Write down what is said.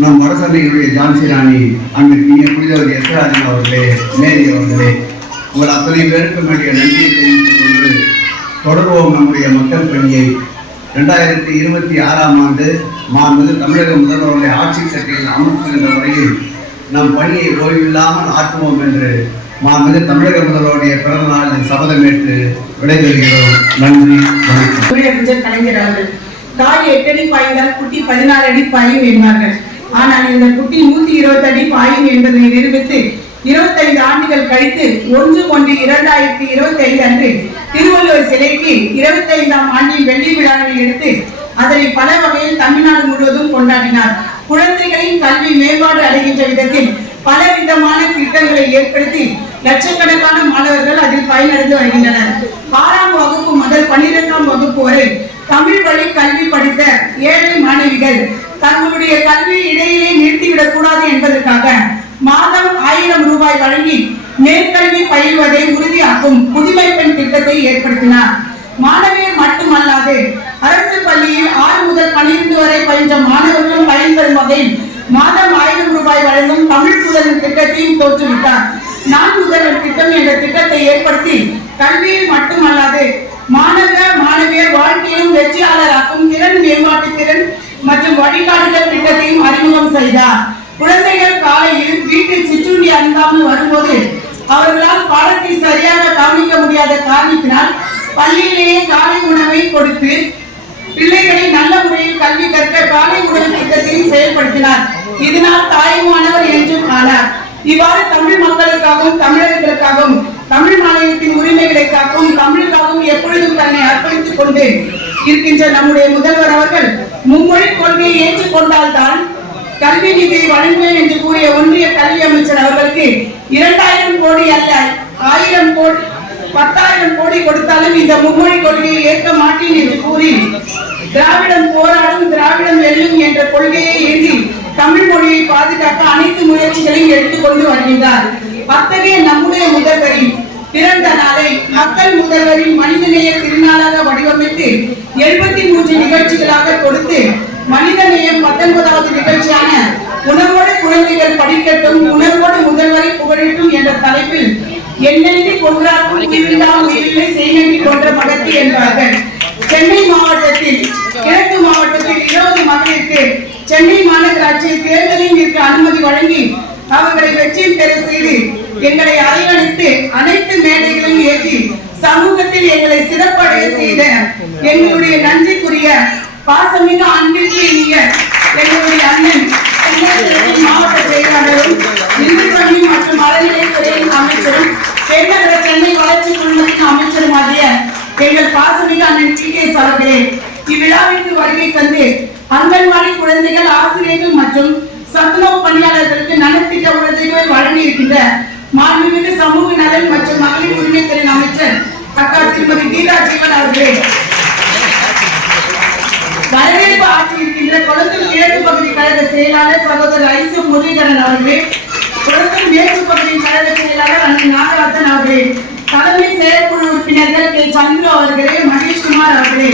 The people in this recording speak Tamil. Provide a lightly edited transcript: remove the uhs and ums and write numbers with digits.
நம் வடசண்டையினுடைய ஜான்சி ராணி அங்கு புனிதவர் எஸ்ராஜன் அவர்களே, மேரி அவர்களே, உங்கள் அத்தனை பேருக்கும் வேண்டிய நன்றியை தெரிவித்துக் கொண்டு தொடர்வோம் நம்முடைய மக்கள் பணியை. 2026ஆம் ஆண்டு மாண்புமிகு தமிழக முதல்வருடைய ஆட்சி கட்டையில் அமர்த்துகின்ற வரையில் நம் பணியை ஓய்வில்லாமல் ஆற்றுவோம் என்று மாண்புமிகு தமிழக முதல்வருடைய பிறந்த நாளில் சபதமேற்று விடைபெறுகிறோம். நன்றி, வணக்கம். கலைஞர் அவர்கள் தாய் 8 அடி பாய்ந்தால் குட்டி 14 அடி பாயும் என்பார்கள். ஆனால் இந்த குட்டி 120 அடி பாயும் என்பதை நிரூபித்து 25 ஆண்டுகள் கழித்து 1/1/2025 அன்று திருவள்ளுவர் சிலைக்கு 25ஆம் ஆண்டின் வெள்ளி விழாவை எடுத்து அதனை பல வகையில் தமிழ்நாடு முழுவதும் கொண்டாடினார். குழந்தைகளின் கல்வி மேம்பாடு அடைகின்ற விதத்தில் பல விதமான திட்டங்களை ஏற்படுத்தி லட்சக்கணக்கான மாணவர்கள் அதில் பயனடைந்து வருகின்றனர். 6ஆம் வகுப்பு முதல் 12ஆம் வகுப்பு வரை தமிழ் வழி கல்வி படித்த ஏழை மாணவிகள் தங்களுடைய கல்வி இடையிலே நிறுத்திவிடக் கூடாது என்பதற்காக மாதம் 1000 ரூபாய் வழங்கி மேற்கல்வி பயில்வதை உறுதியாக்கும் புதுமை பெண் திட்டத்தை ஏற்படுத்தினார். மாணவியர் மட்டுமல்லாது அரசு பள்ளியில் 6 முதல் 12 வரை பயின்ற மாணவர்களும் பயன்பெறும் வகையில் மாதம் 1000 ரூபாய் வழங்கும் தமிழ் புதல்வன் திட்டத்தையும் தோற்றுவிட்டார். நான் முதல்வர் திட்டம் என்ற திட்டத்தை ஏற்படுத்தி கல்வியில் மட்டுமல்லாது மாணவியர் வாழ்க்கையிலும் வெற்றியாளராக்கும் திறன் மேம்பாட்டு திறன் மற்றும் வழிகாட்டுதல் திட்டத்தையும் அறிமுகம் செய்தார். குழந்தைகள் காலையில் வீட்டில் சிற்றுண்டி அருந்தாமல் வரும்போது அவர்களால் பாடத்தை சரியாக கவனிக்க முடியாத காரணத்தினால் பள்ளியிலேயே காலை உணவை கொடுத்து பிள்ளைகளை நல்ல முறையில் கல்வி கற்க காலை உணவு திட்டத்தையும் செயல்படுத்தினார். இதனால் தாய்மானவர் என்றும் ஆனார். இவ்வாறு தமிழ் மக்களுக்காகவும் தமிழர்களுக்காகவும் தமிழ் மாநிலத்தின் உரிமைகளை காக்கவும் தமிழுக்காகவும் எப்பொழுதும் தன்னை அர்ப்பணித்துக் கொண்டு இருக்கின்ற நம்முடைய முதல்வர் அவர்கள் மும்மொழி கொள்கையை ஏற்றுக்கொண்டால்தான் கல்வி நிதியை வழங்குவேன் என்று கூறிய ஒன்றிய கல்வி அமைச்சர் அவர்களுக்கு 2000 கோடி அல்ல 1000 கோடி 10,000 கோடி கொடுத்தாலும் இந்த மும்மொழி கொள்கையை ஏற்க மாட்டேன் என்று கூறி திராவிடம் போராடும் திராவிடம் வெல்லும் என்ற கொள்கையை ஏந்தி தமிழ் மொழியை பாதுகாக்க அனைத்து முயற்சிகளையும் எடுத்துக்கொண்டு வருகின்றார். அத்தகைய நம்முடைய முதல்வரின் பிறந்த நாளை மக்கள் முதல்வரின் மனிதநேய திருநாளாக வடிவமைத்து 73 நிகழ்ச்சிகளாக கொடுத்து மனிதநேயம் 19வது நிகழ்ச்சியான உணர்வோடு குழந்தைகள் படிக்கட்டும் உணர்வோடு முதல்வரை புகழட்டும் என்ற தலைப்பில் எண்ணெய்க்கு கொன்றாக்கும் உயிரில்லை செய்நெறி கொன்ற மகத்தி என்பார்கள். சென்னை மாவட்டத்தில் கிழக்கு மாவட்டத்தில் 20 மகளிருக்கு சென்னை மாநகராட்சியில் தேர்தலில் நிற்க அனுமதி வழங்கி அவர்களை வெற்றி பெற செய்து எங்களை அரவணைத்து அனைத்து மேடைகளையும் ஏற்றி சமூகத்தில் எங்களை சிறப்படைய செய்த எங்களுடைய நன்றிக்குரிய பாசமிக அன்பிற்கு இனிய எங்களுடைய அண்ணன் மாவட்ட செயலாளரும் இந்து பள்ளி மற்றும் அறநிலைத்துறையின் அமைச்சரும் பெருநகர சென்னை வளர்ச்சி குழுமத்தின் அமைச்சரும் ஆகிய எங்கள் பாசமிக அண்ணன் TKS அவர்களே, இவ்விழாவிற்கு வருகை தந்து அங்கன்வாடி குழந்தைகள் ஆசிரியர்கள் மற்றும் சத்துணவு பணியாளர்களுக்கு நலத்திட்ட உதவிகளை வழங்கி இருக்கின்ற மாண்புமிகு சமூக நலன் மற்றும் மகளிர் உரிமைத்துறை அமைச்சர் அக்கா திருமதி கீதா ஜீவன் அவர்களே, வரவேற்பு ஆற்றியிருக்கின்ற கொளத்தூர் கிழக்கு பகுதி கழக செயலாளர் சகோதரர் ஐசு முரளிதரன் அவர்களே, கொளத்தூர் மேற்கு பகுதியின் கழக செயலாளர் அண்ணன் நாகராஜன் அவர்களே, தலைமை செயற்குழு உறுப்பினர்கள் கே. சந்துரு அவர்களே, மகேஷ்குமார் அவர்களே,